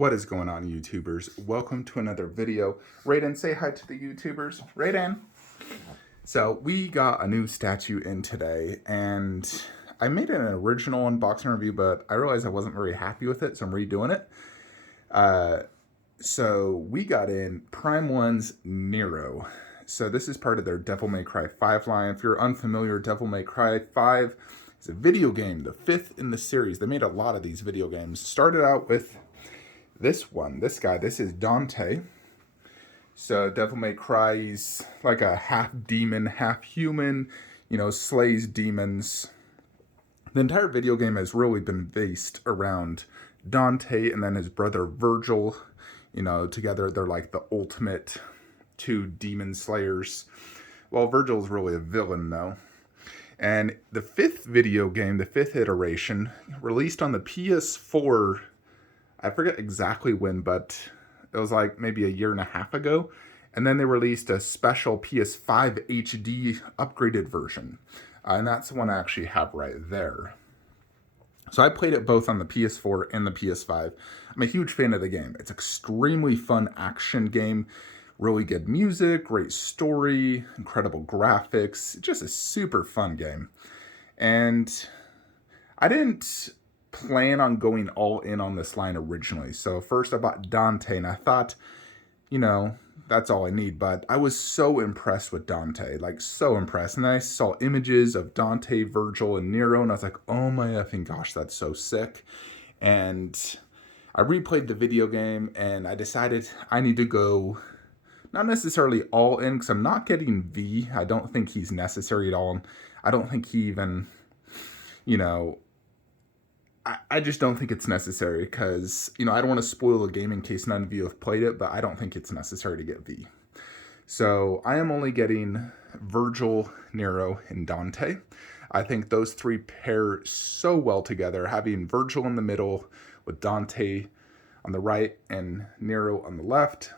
What is going on, YouTubers? Welcome to another video. Raiden, say hi to the YouTubers. Raiden. So we got a new statue in today, and I made an original unboxing review, but I realized I wasn't very happy with it, so I'm redoing it. So we got in Prime One's Nero. So this is part of their Devil May Cry 5 line. If you're unfamiliar, Devil May Cry 5 is a video game, the 5th in the series. They made a lot of these video games. Started out with this one, this guy. This is Dante. So Devil May Cry, he's like a half demon, half human, slays demons. The entire video game has really been based around Dante and then his brother Virgil. Together they're like the ultimate two demon slayers. Well, Virgil's really a villain though. And the 5th video game, the 5th iteration, released on the PS4, I forget exactly when, but it was like maybe a year and a half ago. And then they released a special PS5 HD upgraded version. And that's the one I actually have right there. So I played it both on the PS4 and the PS5. I'm a huge fan of the game. It's an extremely fun action game. Really good music, great story, incredible graphics. Just a super fun game. And I didn't plan on going all in on this line originally. So first I bought Dante, and I thought, that's all I need. But I was so impressed with Dante, like so impressed. And then I saw images of Dante, Virgil, and Nero, and I was like, oh my effing gosh, that's so sick. And I replayed the video game, and I decided I need to go, not necessarily all in, because I'm not getting V. I don't think he's necessary at all. I don't think he even, I just don't think it's necessary because, I don't want to spoil the game in case none of you have played it, but I don't think it's necessary to get V. So I am only getting Virgil, Nero, and Dante. I think those three pair so well together, having Virgil in the middle with Dante on the right and Nero on the left.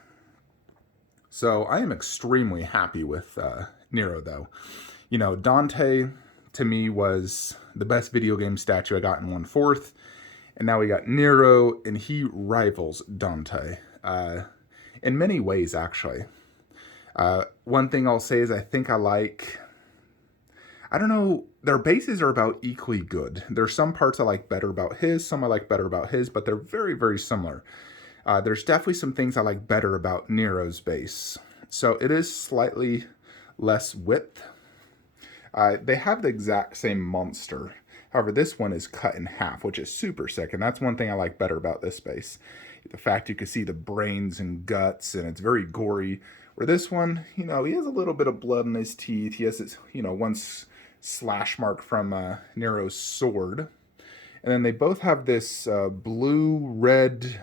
So I am extremely happy with Nero, though. Dante, to me, was the best video game statue I got in 1/4. And now we got Nero, and he rivals Dante in many ways, actually. One thing I'll say is I think I don't know, their bases are about equally good. There's some parts I like better about his, some I like better about his, but they're very, very similar. There's definitely some things I like better about Nero's base. So it is slightly less width. They have the exact same monster. However, this one is cut in half, which is super sick. And that's one thing I like better about this base. The fact you can see the brains and guts, and it's very gory. Where this one, he has a little bit of blood in his teeth. He has his, one slash mark from Nero's sword. And then they both have this blue-red,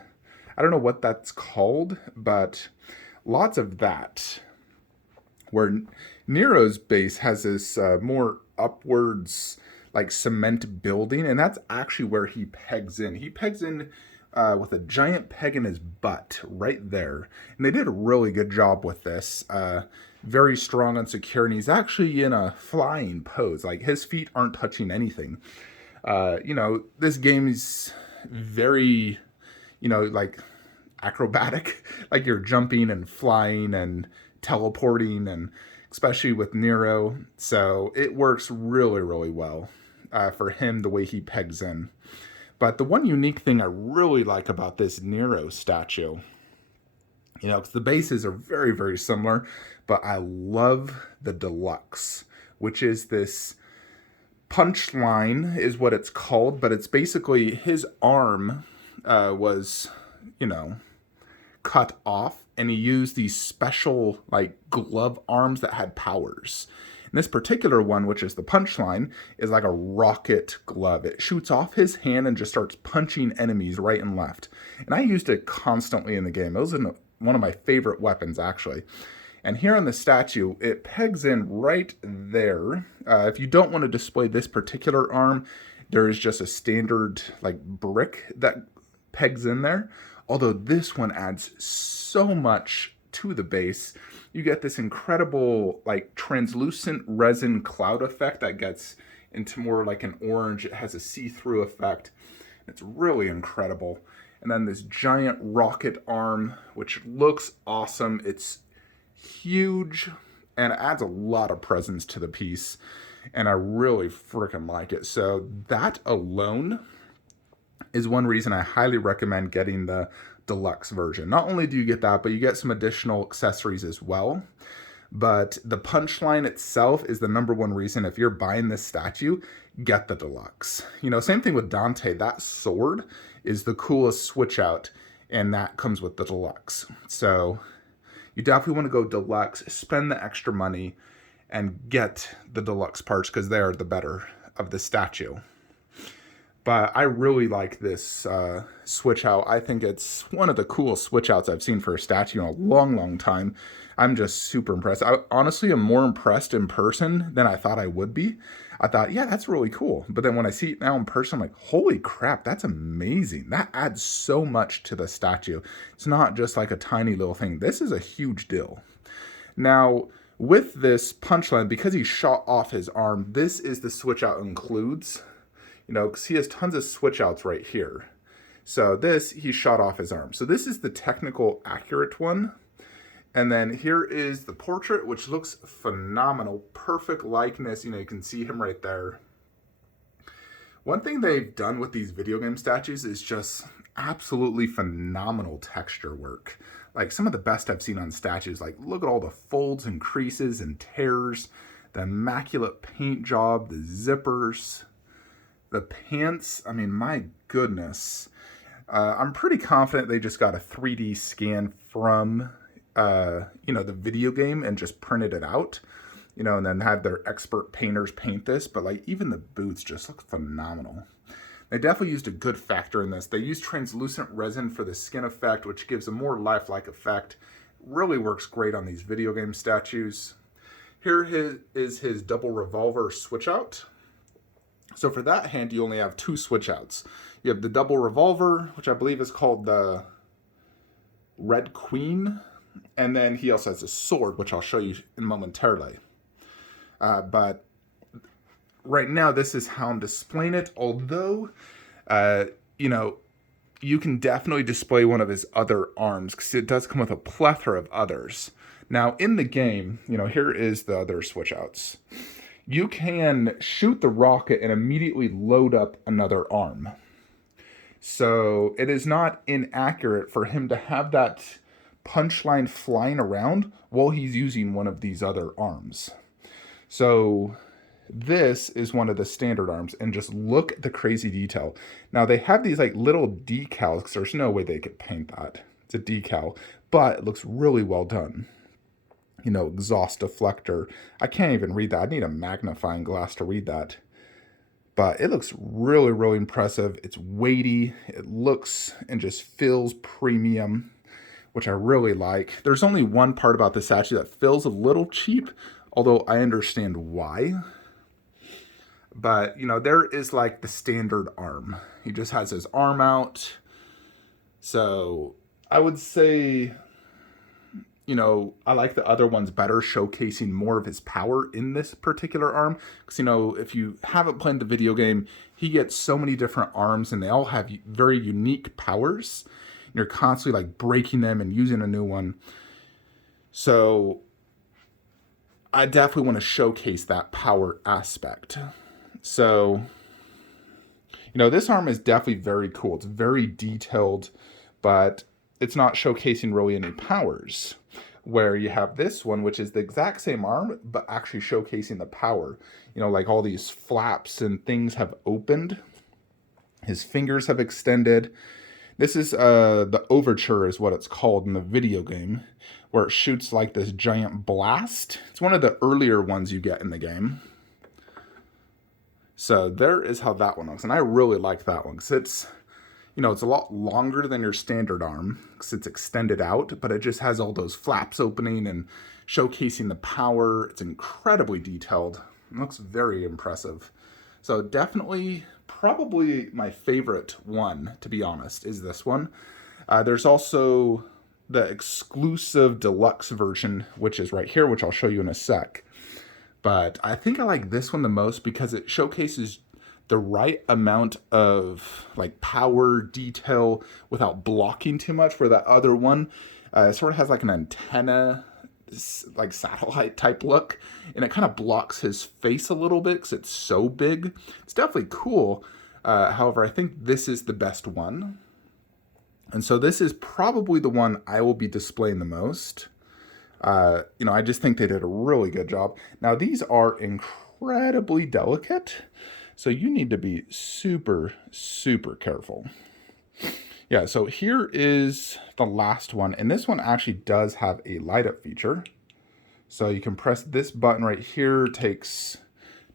I don't know what that's called, but lots of that. Where Nero's base has this more upwards, like cement building, and that's actually where he pegs in. He pegs in with a giant peg in his butt right there. And they did a really good job with this. Very strong and secure, and he's actually in a flying pose. Like, his feet aren't touching anything. This game is very, like acrobatic. Like, you're jumping and flying and teleporting, and especially with Nero. So it works really, really well for him, the way he pegs in. But the one unique thing I really like about this Nero statue, because the bases are very, very similar, but I love the deluxe, which is this punchline is what it's called, but it's basically his arm was, cut off, and he used these special, like, glove arms that had powers. And this particular one, which is the punchline, is like a rocket glove. It shoots off his hand and just starts punching enemies right and left. And I used it constantly in the game. It was one of my favorite weapons, actually. And here on the statue, it pegs in right there. If you don't want to display this particular arm, there is just a standard, like, brick that pegs in there. Although this one adds so much to the base. You get this incredible, like, translucent resin cloud effect that gets into more like an orange. It has a see-through effect. It's really incredible. And then this giant rocket arm, which looks awesome. It's huge and it adds a lot of presence to the piece. And I really freaking like it. So that alone is one reason I highly recommend getting the deluxe version. Not only do you get that, but you get some additional accessories as well. But the punchline itself is the number one reason if you're buying this statue, get the deluxe. You know, same thing with Dante. That sword is the coolest switch out, and that comes with the deluxe. So you definitely want to go deluxe, spend the extra money, and get the deluxe parts because they are the better of the statue. But I really like this switch out. I think it's one of the coolest switch outs I've seen for a statue in a long, long time. I'm just super impressed. I honestly am more impressed in person than I thought I would be. I thought, yeah, that's really cool. But then when I see it now in person, I'm like, holy crap, that's amazing. That adds so much to the statue. It's not just like a tiny little thing. This is a huge deal. Now, with this punchline, because he shot off his arm, this is the switch out includes. You know, because he has tons of switch outs right here. So this, he shot off his arm. So this is the technical accurate one. And then here is the portrait, which looks phenomenal. Perfect likeness. You know, you can see him right there. One thing they've done with these video game statues is just absolutely phenomenal texture work. Like some of the best I've seen on statues. Like look at all the folds and creases and tears. The immaculate paint job, the zippers. The pants, I mean, my goodness. I'm pretty confident they just got a 3D scan from, you know, the video game and just printed it out, you know, and then had their expert painters paint this. But like even the boots just look phenomenal. They definitely used a good factor in this. They used translucent resin for the skin effect, which gives a more lifelike effect. Really works great on these video game statues. Here is his double revolver switch out. So for that hand, you only have two switch outs. You have the double revolver, which I believe is called the Red Queen. And then he also has a sword, which I'll show you momentarily. But right now, this is how I'm displaying it. Although, you know, you can definitely display one of his other arms because it does come with a plethora of others. Now, in the game, you know, here is the other switch outs. You can shoot the rocket and immediately load up another arm. So it is not inaccurate for him to have that punchline flying around while he's using one of these other arms. So this is one of the standard arms, and just look at the crazy detail. Now they have these like little decals because there's no way they could paint that. It's a decal, but it looks really well done. You know, exhaust deflector. I can't even read that. I need a magnifying glass to read that. But it looks really, really impressive. It's weighty. It looks and just feels premium, which I really like. There's only one part about this statue that feels a little cheap, although I understand why. But, you know, there is like the standard arm. He just has his arm out. So I would say, you know, I like the other ones better, showcasing more of his power in this particular arm. Because, you know, if you haven't played the video game, he gets so many different arms and they all have very unique powers. You're constantly like breaking them and using a new one. So I definitely want to showcase that power aspect. So, you know, this arm is definitely very cool. It's very detailed, but it's not showcasing really any powers. Where you have this one, which is the exact same arm, but actually showcasing the power. You know, like all these flaps and things have opened. His fingers have extended. This is the Overture is what it's called in the video game, where it shoots like this giant blast. It's one of the earlier ones you get in the game. So there is how that one looks. And I really like that one because it's, you know, it's a lot longer than your standard arm because it's extended out, but it just has all those flaps opening and showcasing the power. It's incredibly detailed. It looks very impressive. So definitely, probably my favorite one, to be honest, is this one. There's also the exclusive deluxe version, which is right here, which I'll show you in a sec. But I think I like this one the most because it showcases the right amount of like power detail without blocking too much, where that other one sort of has like an antenna, like satellite type look, and it kind of blocks his face a little bit because it's so big. It's definitely cool. However, I think this is the best one. And so this is probably the one I will be displaying the most. I just think they did a really good job. Now, these are incredibly delicate, so you need to be super, super careful. Yeah, so here is the last one, and this one actually does have a light up feature. So you can press this button right here, takes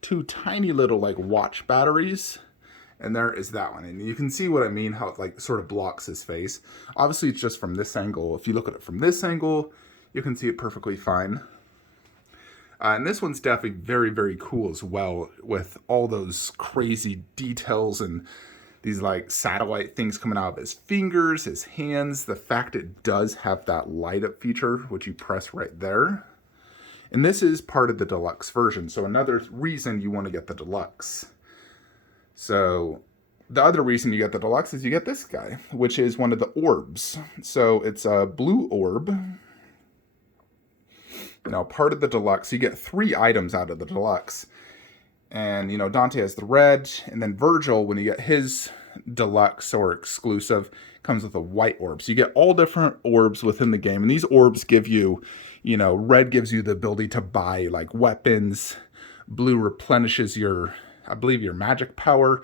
two tiny little like watch batteries, and there is that one. And you can see what I mean, how it like sort of blocks his face. Obviously it's just from this angle. If you look at it from this angle, you can see it perfectly fine. And this one's definitely very, very cool as well, with all those crazy details and these like satellite things coming out of his fingers, his hands. The fact it does have that light up feature, which you press right there. And this is part of the deluxe version. So another reason you want to get the deluxe. So the other reason you get the deluxe is you get this guy, which is one of the orbs. So it's a blue orb. Now, part of the deluxe, you get 3 items out of the deluxe. And, Dante has the red, and then Virgil, when you get his deluxe or exclusive, comes with a white orb. So you get all different orbs within the game. And these orbs give you, red gives you the ability to buy, like, weapons. Blue replenishes your magic power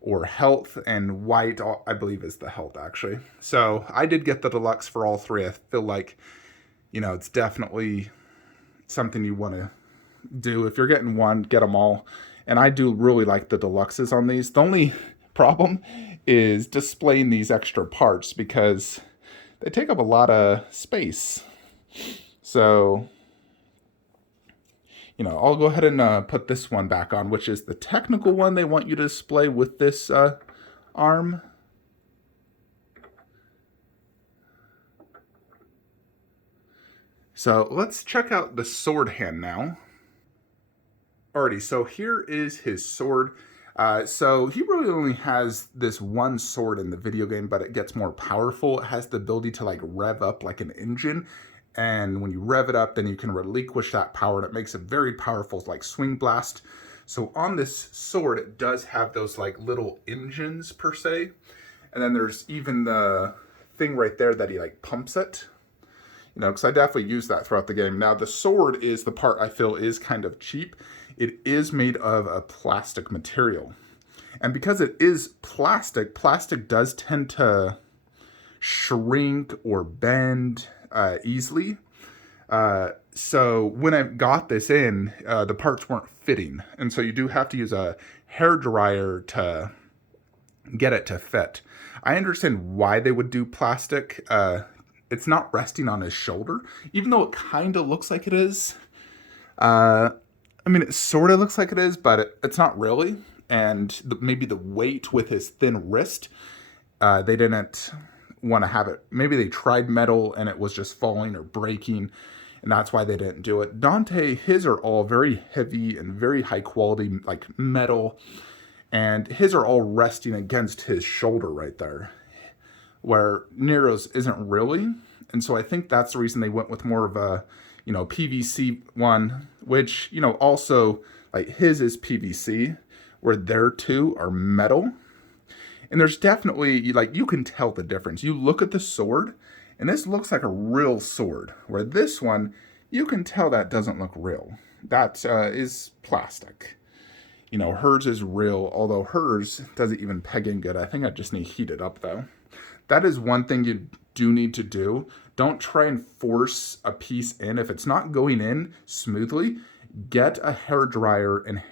or health. And white, I believe, is the health, actually. So I did get the deluxe for all 3. I feel like, it's definitely something you want to do. If you're getting one, get them all. And I do really like the deluxes on these. The only problem is displaying these extra parts because they take up a lot of space. So, I'll go ahead and put this one back on, which is the technical one they want you to display with this arm. So let's check out the sword hand now. Alrighty, so here is his sword. So he really only has this one sword in the video game, but it gets more powerful. It has the ability to like rev up like an engine. And when you rev it up, then you can relinquish that power, and it makes a very powerful like swing blast. So on this sword, it does have those like little engines per se. And then there's even the thing right there that he like pumps it. Because I definitely use that throughout the game. Now, the sword is the part I feel is kind of cheap. It is made of a plastic material. And because it is plastic does tend to shrink or bend easily. So when I got this in, the parts weren't fitting. And so you do have to use a hairdryer to get it to fit. I understand why they would do plastic. It's not resting on his shoulder, even though it kind of looks like it is. It sort of looks like it is, but it's not really. And maybe the weight with his thin wrist, they didn't want to have it. Maybe they tried metal and it was just falling or breaking, and that's why they didn't do it. Dante, his are all very heavy and very high quality, like metal, and his are all resting against his shoulder right there, where Nero's isn't really. And so I think that's the reason they went with more of a, PVC one, which, also like his is PVC, where their two are metal. And there's definitely, like, you can tell the difference. You look at the sword, and this looks like a real sword, where this one, you can tell that doesn't look real. That is plastic. Hers is real, although hers doesn't even peg in good. I think I just need to heat it up, though. That is one thing you do need to do. Don't try and force a piece in. If it's not going in smoothly, get a hairdryer and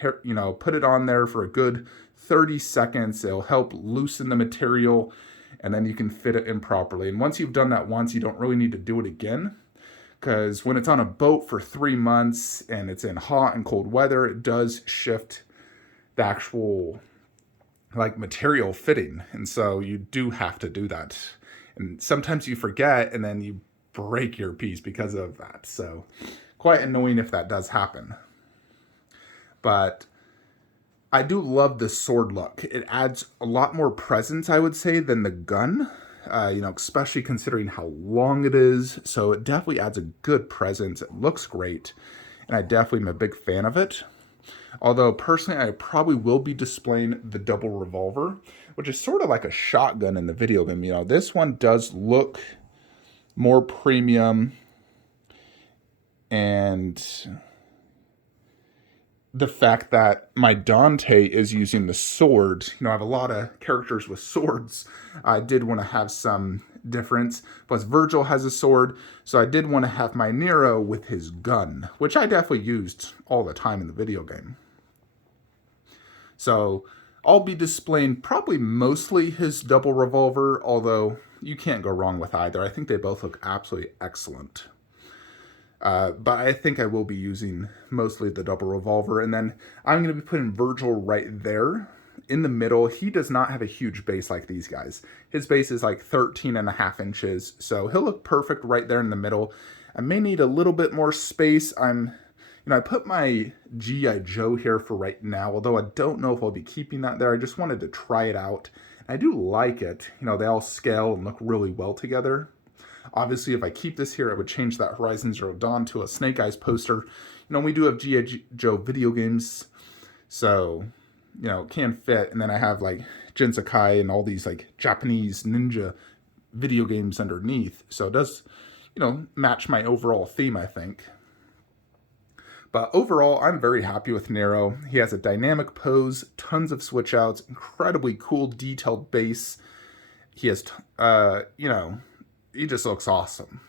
put it on there for a good 30 seconds. It'll help loosen the material, and then you can fit it in properly. And once you've done that once, you don't really need to do it again, because when it's on a boat for 3 months and it's in hot and cold weather, it does shift the actual like material fitting. And so you do have to do that. And sometimes you forget and then you break your piece because of that. So quite annoying if that does happen. But I do love the sword look. It adds a lot more presence, I would say, than the gun. Especially considering how long it is. So it definitely adds a good presence. It looks great, and I definitely am a big fan of it. Although personally, I probably will be displaying the double revolver, which is sort of like a shotgun in the video game. This one does look more premium, and the fact that my Dante is using the sword, I have a lot of characters with swords. I did want to have some difference. Plus, Virgil has a sword, so I did want to have my Nero with his gun, which I definitely used all the time in the video game. So I'll be displaying probably mostly his double revolver, although you can't go wrong with either. I think they both look absolutely excellent. But I think I will be using mostly the double revolver. And then I'm going to be putting Virgil right there in the middle. He does not have a huge base like these guys. His base is like 13.5 inches. So he'll look perfect right there in the middle. I may need a little bit more space. I put my G.I. Joe here for right now, although I don't know if I'll be keeping that there. I just wanted to try it out. I do like it. They all scale and look really well together. Obviously, if I keep this here, I would change that Horizon Zero Dawn to a Snake Eyes poster. We do have G.I. Joe video games, so, it can fit. And then I have, like, Jinsakai and all these, like, Japanese ninja video games underneath. So it does, match my overall theme, I think. But overall, I'm very happy with Nero. He has a dynamic pose, tons of switch outs, incredibly cool detailed base. He has, he just looks awesome.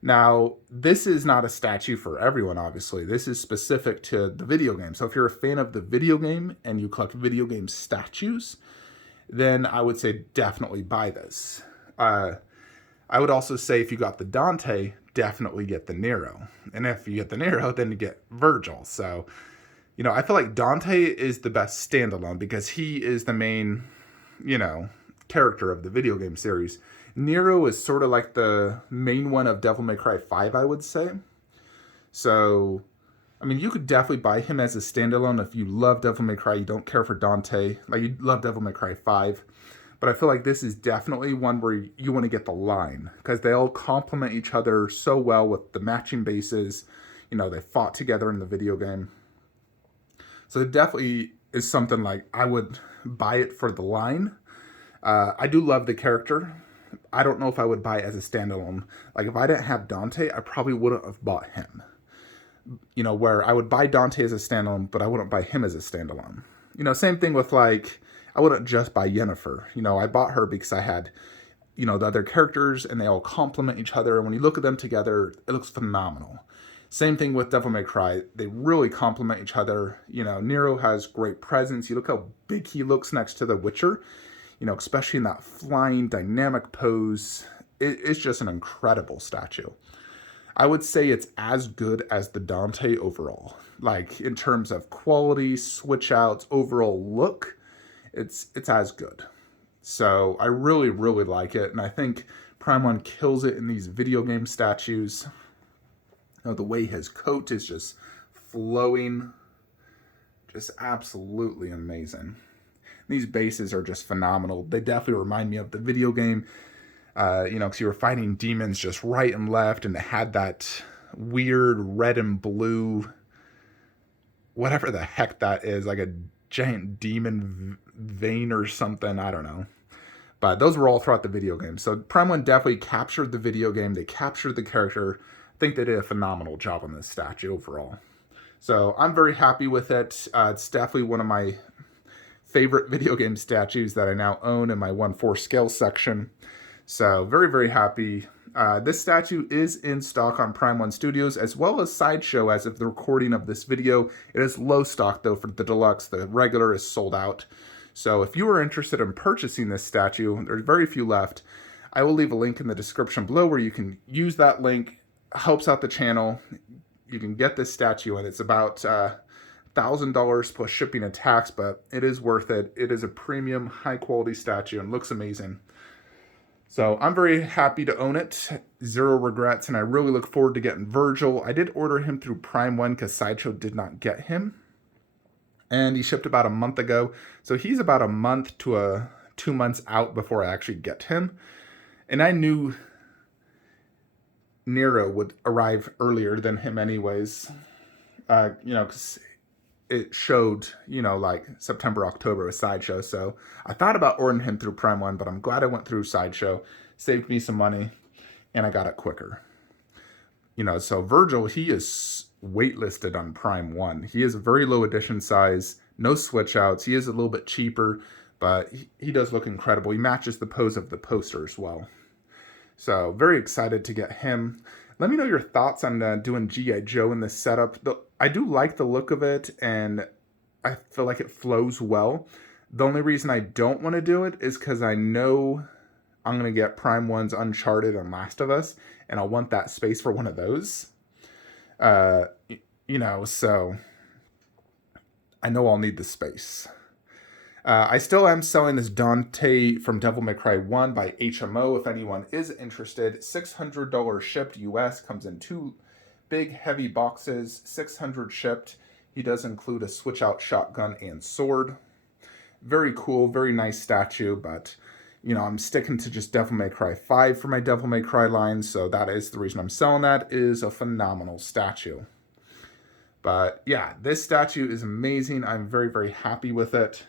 Now, this is not a statue for everyone, obviously. This is specific to the video game. So if you're a fan of the video game and you collect video game statues, then I would say definitely buy this. I would also say if you got the Dante, definitely get the Nero. And if you get the Nero, then you get Virgil. So, I feel like Dante is the best standalone because he is the main, character of the video game series. Nero is sort of like the main one of Devil May Cry 5, I would say. So, you could definitely buy him as a standalone if you love Devil May Cry, you don't care for Dante, like you love Devil May Cry 5. But I feel like this is definitely one where you want to get the line because they all complement each other so well with the matching bases. They fought together in the video game. So it definitely is something like I would buy it for the line. I do love the character. I don't know if I would buy it as a standalone. Like if I didn't have Dante, I probably wouldn't have bought him. Where I would buy Dante as a standalone, but I wouldn't buy him as a standalone. Same thing with like, I wouldn't just buy Yennefer. I bought her because I had, the other characters and they all complement each other. And when you look at them together, it looks phenomenal. Same thing with Devil May Cry. They really complement each other. Nero has great presence. You look how big he looks next to the Witcher, especially in that flying dynamic pose. It's just an incredible statue. I would say it's as good as the Dante overall. Like in terms of quality, switch outs, overall look, it's as good. So I really, really like it. And I think Prime 1 kills it in these video game statues. The way his coat is just flowing, just absolutely amazing. These bases are just phenomenal. They definitely remind me of the video game. Because you were fighting demons just right and left, and it had that weird red and blue, whatever the heck that is, like a giant demon vein or something, I don't know. But those were all throughout the video game. So Prime 1 definitely captured the video game. They captured the character. I think they did a phenomenal job on this statue overall. So I'm very happy with it. It's definitely one of my favorite video game statues that I now own in my 1/4 scale section. So very, very happy. This statue is in stock on Prime 1 Studios as well as Sideshow as of the recording of this video. It is low stock though for the deluxe. The regular is sold out. So if you are interested in purchasing this statue, there's very few left. I will leave a link in the description below where you can use that link. Helps out the channel. You can get this statue and it's about $1,000 plus shipping and tax, but it is worth it. It is a premium, high quality statue and looks amazing. So I'm very happy to own it. Zero regrets, and I really look forward to getting Virgil. I did order him through Prime 1 because Sideshow did not get him. and he shipped about a month ago. So he's about a month to 2 months out before I actually get him. And I knew Nero would arrive earlier than him anyways, because it showed, like September, October with Sideshow. So I thought about ordering him through Prime 1, but I'm glad I went through Sideshow. Saved me some money, and I got it quicker. So Virgil, he is waitlisted on Prime 1. He is a very low edition size, no switch outs. He is a little bit cheaper, but he does look incredible. He matches the pose of the poster as well. So very excited to get him. Let me know your thoughts on doing G.I. Joe in this setup. I do like the look of it, and I feel like it flows well. The only reason I don't want to do it is because I know I'm going to get Prime 1's Uncharted and Last of Us, and I'll want that space for one of those. So I know I'll need the space. I still am selling this Dante from Devil May Cry 1 by HMO. If anyone is interested, $600 shipped US, comes in 2 big heavy boxes, $600 shipped. He does include a switch out shotgun and sword. Very cool, very nice statue, but I'm sticking to just Devil May Cry 5 for my Devil May Cry line, so that is the reason I'm selling that. It is a phenomenal statue. But yeah, this statue is amazing. I'm very, very happy with it.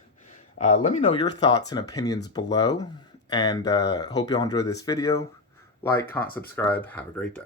Let me know your thoughts and opinions below, and hope you all enjoy this video. Like, comment, subscribe. Have a great day.